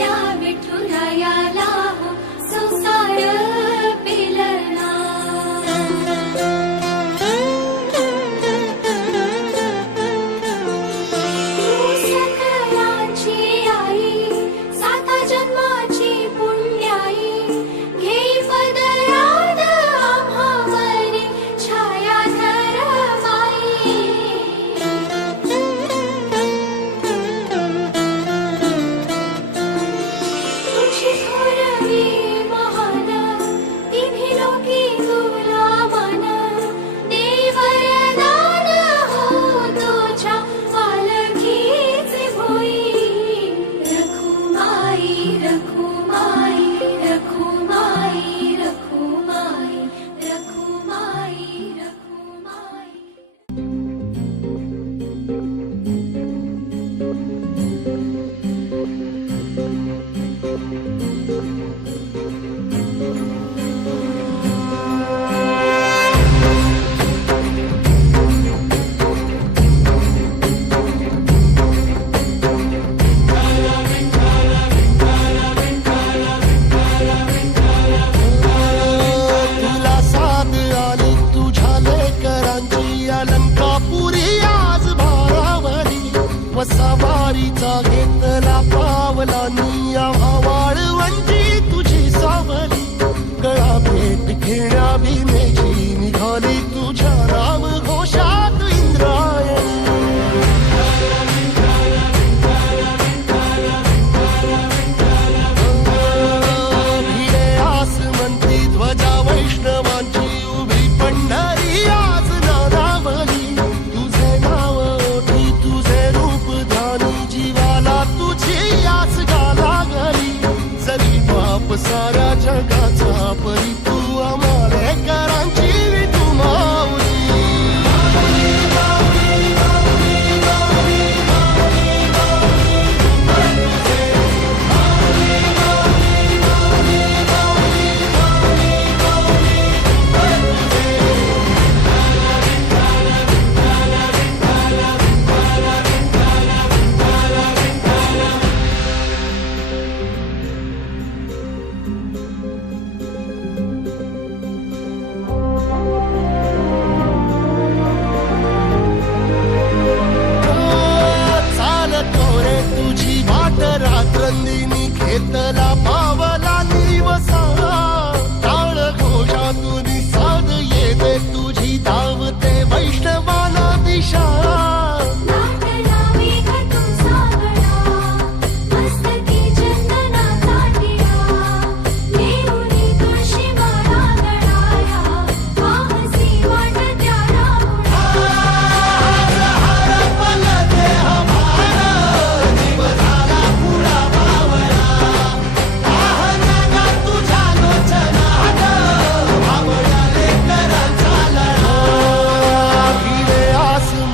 विठुरायाला हो संसार Babylonian